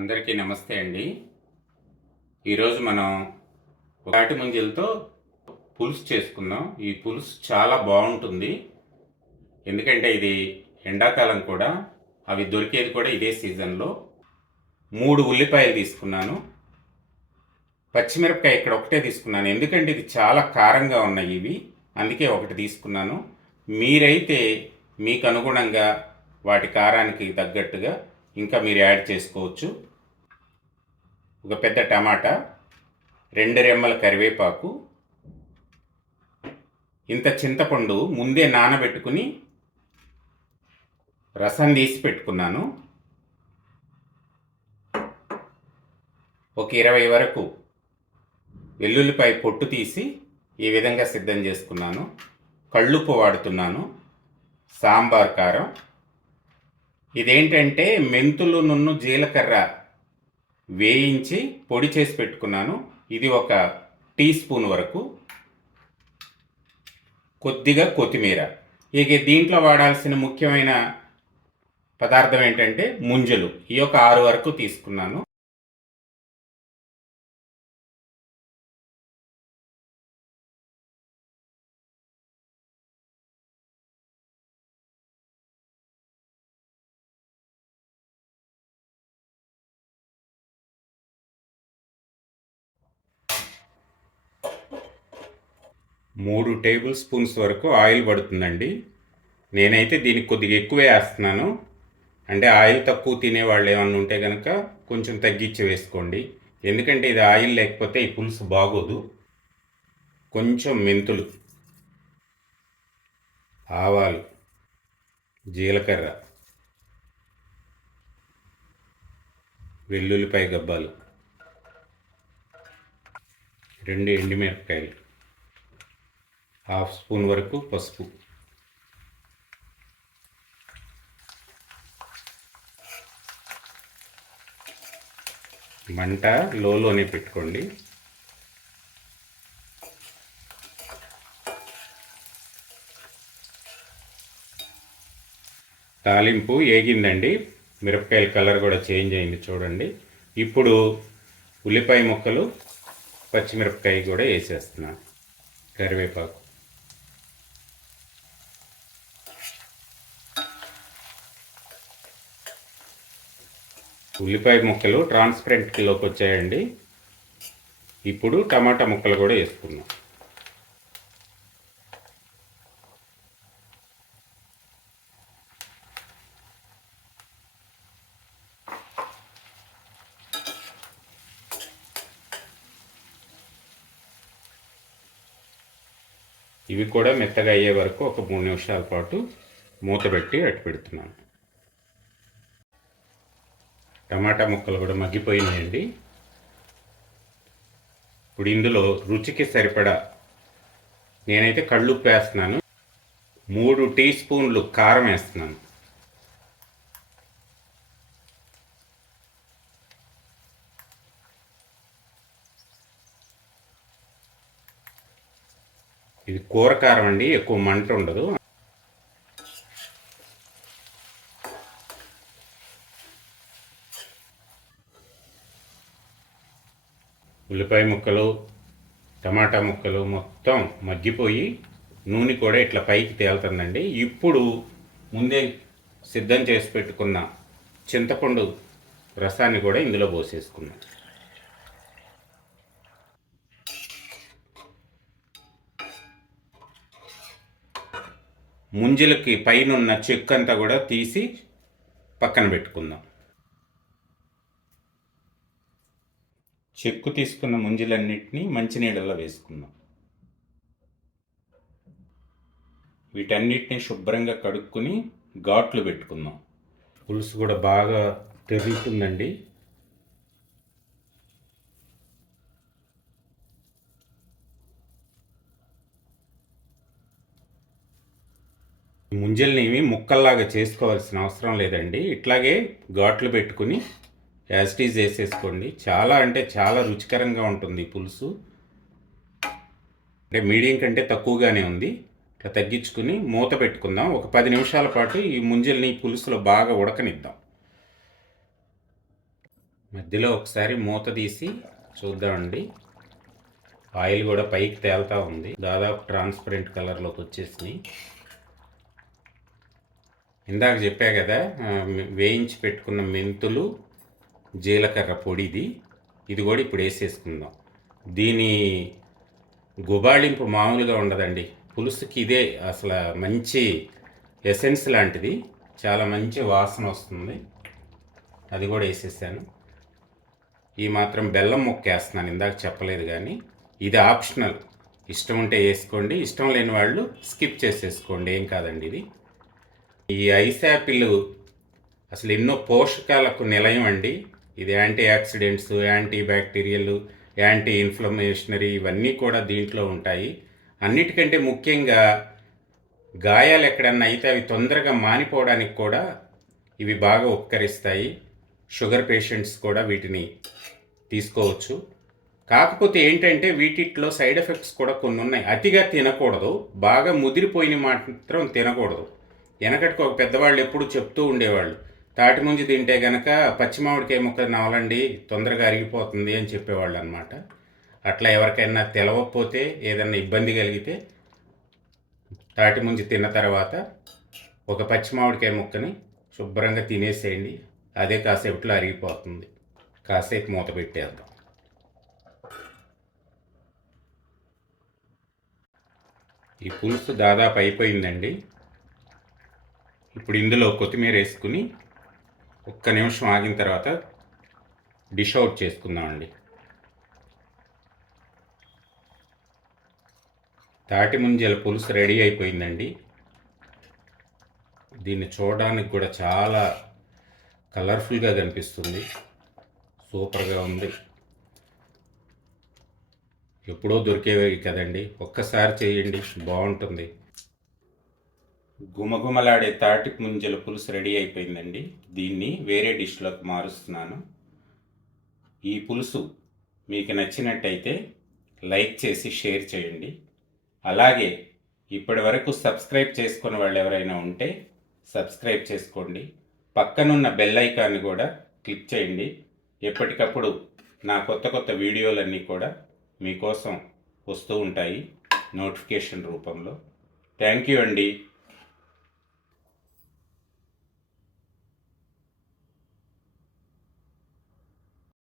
అందరికీ నమస్తే అండి. ఈరోజు మనం ఒకటి ముంజలతో పులుసు చేసుకుందాం. ఈ పులుసు చాలా బాగుంటుంది. ఎందుకంటే ఇది ఎండాకాలం కూడా. అవి దొరికేది కూడా ఇదే సీజన్లో మూడు ఉల్లిపాయలు తీసుకున్నాను. పచ్చిమిరపకాయ ఇక్కడ ఒకటే తీసుకున్నాను. ఎందుకంటే ఇది చాలా కారంగా ఉన్నాయి ఇవి. అందుకే ఒకటి తీసుకున్నాను. మీరైతే మీకు అనుగుణంగా వాటి కారానికి తగ్గట్టుగా ఇంకా మీరు యాడ్ చేసుకోవచ్చు. ఒక పెద్ద టమాటా రెండు రెమ్మల కరివేపాకు ఇంత చింతపండు ముందే నానబెట్టుకుని రసం తీసి పెట్టుకున్నాను. ఒక ఇరవై వరకు వెల్లుల్లిపాయ పొట్టు తీసి ఈ విధంగా సిద్ధం చేసుకున్నాను. కళ్ళుప్పు వాడుతున్నాను. సాంబార్ కారం. ఇదేంటంటే మెంతులు నున్ను జీలకర్ర వేయించి పొడి చేసి పెట్టుకున్నాను. ఇది ఒక టీ స్పూన్ వరకు. కొద్దిగా కొత్తిమీర. ఇక దీంట్లో వాడాల్సిన ముఖ్యమైన పదార్థం ఏంటంటే ముంజలు. ఈ యొక్క ఆరు వరకు తీసుకున్నాను. మూడు టేబుల్ స్పూన్స్ వరకు ఆయిల్ పడుతుందండి. నేనైతే దీనికి కొద్దిగా ఎక్కువే వేస్తున్నాను. అంటే ఆయిల్ తక్కువ తినేవాళ్ళు ఏమన్నా ఉంటే కనుక కొంచెం తగ్గించి వేసుకోండి. ఎందుకంటే ఇది ఆయిల్ లేకపోతే ఈ పులుసు బాగోదు. కొంచెం మెంతులు ఆవాలు జీలకర్ర వెల్లుల్లిపాయ గబ్బాలు రెండు ఎండుమిరపకాయలు. హాఫ్ స్పూన్ వరకు పసుపు. మంట లోలోనే పెట్టుకోండి. తాలింపు ఏగిందండి. మిరపకాయల కలర్ కూడా చేంజ్ అయింది చూడండి. ఇప్పుడు ఉల్లిపాయ ముక్కలు పచ్చిమిరపకాయ కూడా వేసేస్తున్నాను కరివేపాకు. ఉల్లిపాయ ముక్కలు ట్రాన్స్పరెంట్ కిలోకి వచ్చాయండి. ఇప్పుడు టమాటా ముక్కలు కూడా వేసుకున్నాం ఇవి కూడా మెత్తగా అయ్యే వరకు ఒక మూడు నిమిషాల పాటు మూత పెట్టి అట్టు పెడుతున్నాను. టమాటా ముక్కలు కూడా మగ్గిపోయినాయండి. ఇప్పుడు ఇందులో రుచికి సరిపడా నేనైతే కళ్ళుప్పు వేస్తున్నాను మూడు టీ స్పూన్లు కారం వేస్తున్నాను. ఇది కూర కారం అండి ఎక్కువ మంట ఉండదు. ఉల్లిపాయ ముక్కలు టమాటా ముక్కలు మొత్తం మగ్గిపోయి నూనె కూడా ఇట్లా పైకి తేలుతుందండి. ఇప్పుడు ముందే సిద్ధం చేసి పెట్టుకున్న చింతపండు రసాన్ని కూడా ఇందులో పోసేసుకున్నాం ముంజలకి పైన ఉన్న చెక్కు అంతా కూడా తీసి పక్కన పెట్టుకుందాం. చెక్కు తీసుకున్న ముంజలన్నిటినీ మంచినీళ్ళలో వేసుకుందాం. వీటన్నిటిని శుభ్రంగా కడుక్కుని ఘాట్లు పెట్టుకుందాం. పులుసు కూడా బాగా తెరుగుతుందండి ముంజల్ని ఏమి ముక్కల్లాగా చేసుకోవాల్సిన అవసరం లేదండి. ఇట్లాగే ఘాట్లు పెట్టుకుని యాజిటీజ్ వేసేసుకోండి. చాలా అంటే చాలా రుచికరంగా ఉంటుంది పులుసు. అంటే మీడియం కంటే తక్కువగానే ఉంది. ఇట్లా తగ్గించుకుని మూత పెట్టుకుందాం. ఒక పది నిమిషాల పాటు ఈ ముంజల్ని పులుసులో బాగా ఉడకనిద్దాం. మధ్యలో ఒకసారి మూత తీసి చూద్దామండి. ఆయిల్ కూడా పైకి తేలుతూ ఉంది. దాదాపు ట్రాన్స్పరెంట్ కలర్లోకి వచ్చేసినాయి. ఇందాక చెప్పా కదా వేయించి పెట్టుకున్న మెంతులు జీలకర్ర పొడిది ఇది. కూడా ఇప్పుడు వేసేసుకుందాం. దీని గుబాళింపు మామూలుగా ఉండదండి. పులుసుకి ఇదే అసలు మంచి ఎసెన్స్ లాంటిది. చాలా మంచి వాసన వస్తుంది. అది కూడా వేసేసాను. ఈ మాత్రం బెల్లం ముక్క వేస్తున్నాను. ఇందాక చెప్పలేదు కానీ ఇది ఆప్షనల్. ఇష్టం ఉంటే వేసుకోండి. ఇష్టం లేని వాళ్ళు స్కిప్ చేసేసుకోండి. ఏం కాదండి ఇది. ఈ ఐస్ యాపిల్ అసలు ఎన్నో పోషకాలకు నిలయం అండి. ఇది antioxidants antibacterial anti inflammatory ఇవన్నీ కూడా దీంట్లో ఉంటాయి. అన్నిటికంటే ముఖ్యంగా గాయాలు ఎక్కడన్నా అయితే అవి తొందరగా మానిపోవడానికి కూడా ఇవి బాగా ఉపకరిస్తాయి. షుగర్ పేషెంట్స్ కూడా వీటిని తీసుకోవచ్చు. కాకపోతే ఏంటంటే వీటిట్లో సైడ్ ఎఫెక్ట్స్ కూడా కొన్ని ఉన్నాయి. అతిగా తినకూడదు. బాగా ముదిరిపోయిన మాత్రం తినకూడదు. వెనకటికి ఒక పెద్దవాళ్ళు ఎప్పుడు చెప్తూ ఉండేవాళ్ళు తాటిముంజి తింటే గనక పచ్చి మామిడికాయ ముక్క నవలండి తొందరగా అరిగిపోతుంది అని చెప్పేవాళ్ళు అనమాట అట్లా ఎవరికైనా తెలవకపోతే ఏదన్నా ఇబ్బంది కలిగితే తాటిముంజి తిన్న తర్వాత ఒక పచ్చి మామిడికాయ ముక్కని శుభ్రంగా తినేసేయండి. అదే కాసేపట్లో అరిగిపోతుంది. కాసేపు మూత పెట్టేద్దాం. ఈ పులుసు దాదాపు అయిపోయిందండి. ఇప్పుడు ఇందులో కొత్తిమీర వేసుకుని ఒక్క నిమిషం ఆగిన తర్వాత డిష్ అవుట్ చేసుకుందామండి. తాటి ముంజల పులుసు రెడీ అయిపోయిందండి. దీన్ని చూడడానికి కూడా చాలా కలర్ఫుల్గా కనిపిస్తుంది. సూపర్గా ఉంది. ఎప్పుడో దొరికేవి కదండి. ఒక్కసారి చేయండి బాగుంటుంది. గుమగుమలాడే తాటి ముంజల పులుసు రెడీ అయిపోయిందండి. దీన్ని వేరే డిష్లోకి మారుస్తున్నాను. ఈ పులుసు మీకు నచ్చినట్టయితే లైక్ చేసి షేర్ చేయండి. అలాగే ఇప్పటి వరకు సబ్స్క్రైబ్ చేసుకున్న వాళ్ళు ఎవరైనా ఉంటే సబ్స్క్రైబ్ చేసుకోండి. పక్కనున్న బెల్ ఐకాన్ని కూడా క్లిక్ చేయండి. ఎప్పటికప్పుడు నా కొత్త కొత్త వీడియోలన్నీ కూడా మీకోసం వస్తూ ఉంటాయి నోటిఫికేషన్ రూపంలో. థ్యాంక్ యూ అండి.